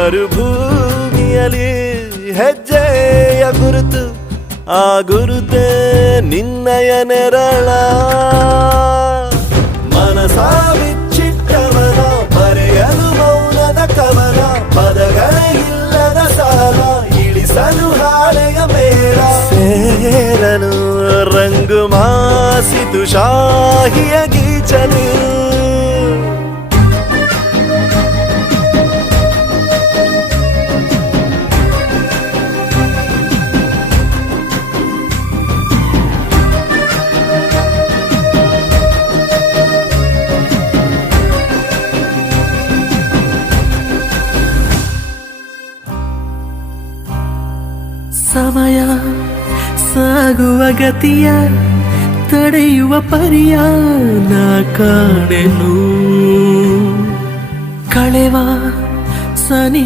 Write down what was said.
ಮರುಭೂಮಿಯಲ್ಲಿ ಹೆಜ್ಜೆಯ ಗುರುತು, ಆ ಗುರುತೇ ನಿನ್ನಯ ನೆರಳ. ಮನಸ ಬಿಚ್ಚಿಟ್ಟವನ ಬರೆಯಲು ಮೌನದ ಕವನ, ಪದಗಳೇ ಇಲ್ಲದ ಸಾಲ ಇಳಿಸಲು ಹಾಳೆಯ ಮೇಳ. ಸೇರನು ರಂಗು ಮಾಸಿತು ಶಾಹಿಯ ಗೀಚಲು. ಸಮಯ ಸಾಗುವ ಗತಿಯ ತಡೆಯುವ ಪರಿಯ ನಾ ಕಾಣೆನು. ಕಳೆವ ಸನಿ